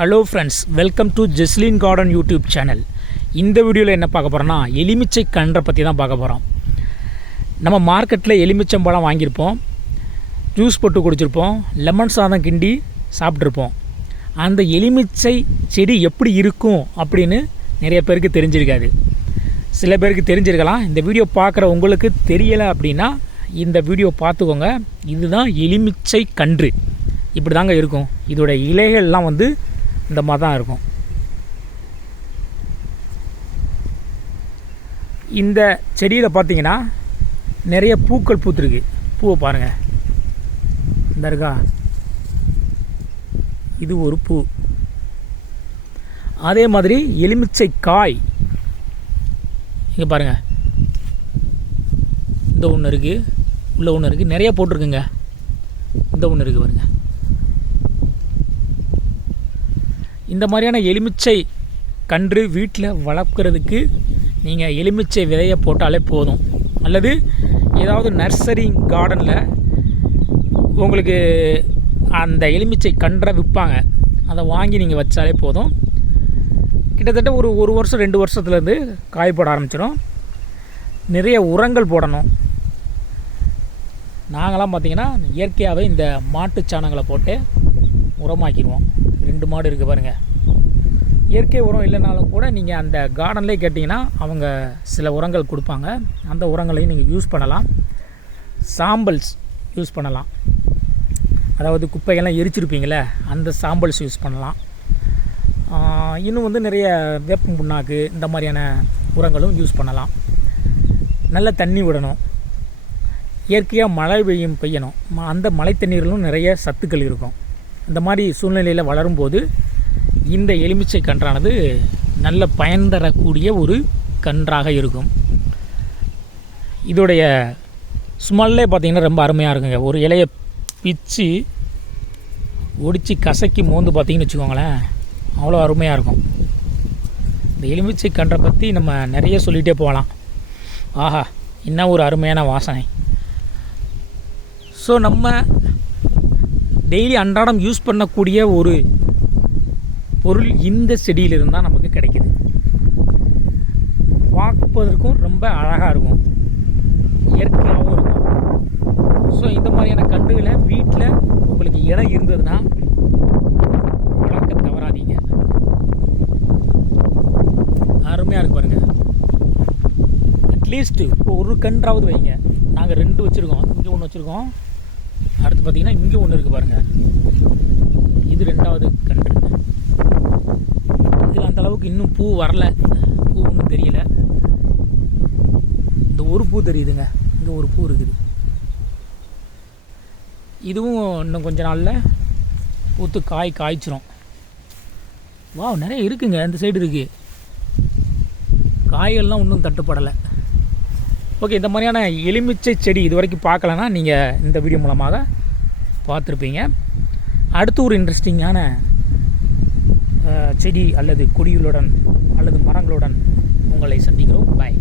Hello friends welcome to Jeslin garden YouTube channel இந்த வீடியோவில் என்ன பார்க்க போகிறோன்னா எலுமிச்சை கன்றை பற்றி தான் பார்க்க போகிறோம் நம்ம மார்க்கெட்டில் எலுமிச்சம்பழம் வாங்கியிருப்போம். ஜூஸ் போட்டு குடிச்சிருப்போம். லெமன் சாதம் கிண்டி சாப்பிட்ருப்போம் அந்த எலுமிச்சை செடி எப்படி இருக்கும் அப்படின்னு நிறைய பேருக்கு தெரிஞ்சிருக்காது. சில பேருக்கு தெரிஞ்சிருக்கலாம். இந்த வீடியோ பார்க்குற உங்களுக்கு தெரியலை அப்படின்னா இந்த வீடியோ பார்த்துக்கோங்க. இதுதான் எலுமிச்சை கன்று. இப்படி தாங்க இருக்கும். இதோட இலைகள்லாம் வந்து இந்த மாதிரி தான் இருக்கும். இந்த செடியில் பார்த்தீங்கன்னா நிறைய பூக்கள் பூத்துருக்கு. பூவை பாருங்கள் இந்த இருக்கா? இது ஒரு பூ. அதே மாதிரி எலுமிச்சை காய் இங்கே பாருங்கள் இந்த ஒன்று இருக்குது உள்ள ஒன்று இருக்குது நிறைய போட்டிருக்குங்க. இந்த ஒன்று இருக்குது பாருங்க. இந்த மாதிரியான எலுமிச்சை கன்று வீட்டில் வளர்க்குறதுக்கு நீங்கள் எலுமிச்சை விதையை போட்டாலே போதும். அல்லது ஏதாவது நர்சரி கார்டனில் உங்களுக்கு அந்த எலுமிச்சை கன்றை விற்பாங்க. அதை வாங்கி நீங்கள் வச்சாலே போதும். கிட்டத்தட்ட ஒரு ஒரு வருஷம் ரெண்டு வருஷத்துலேருந்து காய் போட ஆரம்பிச்சிடும். நிறைய உரங்கள் போடணும். நாங்களாம் பார்த்திங்கன்னா இயற்கையாகவே இந்த மாட்டுச்சாணங்களை போட்டு உரமாக்கிடுவோம். ரெண்டு மாடு இருக்குது பாருங்கள் இயற்கை உரம் இல்லைனாலும் கூட நீங்கள் அந்த கார்டன்லேயே கேட்டிங்கன்னா அவங்க சில உரங்கள் கொடுப்பாங்க. அந்த உரங்களையும் நீங்கள் யூஸ் பண்ணலாம். சாம்பல்ஸ் யூஸ் பண்ணலாம். அதாவது குப்பையெல்லாம் எரிச்சிருப்பீங்களே அந்த சாம்பல்ஸ் யூஸ் பண்ணலாம். இன்னும் வந்து நிறைய வேப்பம் புண்ணாக்கு இந்த மாதிரியான உரங்களும் யூஸ் பண்ணலாம். நல்ல தண்ணி விடணும். இயற்கையாக மழை பெய்யும் பெய்யணும். ம- அந்த மழை தண்ணீரிலும் நிறைய சத்துக்கள் இருக்கும். இந்த மாதிரி சூழ்நிலையில் வளரும்போது இந்த எலுமிச்சை கன்றானது நல்ல பயன் தரக்கூடிய ஒரு கன்றாக இருக்கும். இதோடைய ஸ்மெல்லே பார்த்தீங்கன்னா ரொம்ப அருமையாக இருக்குங்க. ஒரு இலையை பிச்சு ஒடித்து கசக்கி மோந்து பார்த்திங்கன்னு வச்சுக்கோங்களேன் அவ்வளோ அருமையாக இருக்கும். இந்த எலுமிச்சை கன்றை பற்றி நம்ம நிறைய சொல்லிகிட்டே போகலாம். ஆஹா என்ன ஒரு அருமையான வாசனை. ஸோ நம்ம டெய்லி அன்றாடம் யூஸ் பண்ணக்கூடிய ஒரு பொருள் இந்த செடியிலிருந்து தான் நமக்கு கிடைக்குது. பார்ப்பதற்கும் ரொம்ப அழகாக இருக்கும். இயற்கையாகவும் இருக்கும். ஸோ இந்த மாதிரியான கண்டுகளை வீட்டில் உங்களுக்கு இடம் இருந்ததுன்னா வளர்க்க தவறாதீங்க. அருமையாக இருக்கு பாருங்கள் அட்லீஸ்ட்டு இப்போ ஒரு கன்றாவது வைங்க. நாங்கள் ரெண்டு வச்சுருக்கோம். இங்கே ஒன்று வச்சுருக்கோம். அடுத்து பார்த்தீங்கன்னா இங்கே ஒன்று இருக்குது பாருங்கள் இது ரெண்டாவது கன்று இதில் அந்த அளவுக்கு இன்னும் பூ வரல. பூ ஒன்றும் தெரியல. இந்த ஒரு பூ தெரியுதுங்க. இங்கே ஒரு பூ இருக்குது. இதுவும் இன்னும் கொஞ்ச நாளில் பூத்து காய் காய்ச்சிரும். வா நிறைய இருக்குங்க. இந்த சைடு இருக்குது காய்கள்லாம் ஒன்றும் தட்டுப்படலை. ஓகே இந்த மாதிரியான எலுமிச்சை செடி இது வரைக்கும் பார்க்கலன்னா நீங்கள் இந்த வீடியோ மூலமாக பார்த்துருப்பீங்க. அடுத்து ஒரு இன்ட்ரெஸ்டிங்கான செடி அல்லது கொடிகளுடன் அல்லது மரங்களுடன் உங்களை சந்திக்கிறோம். பாய்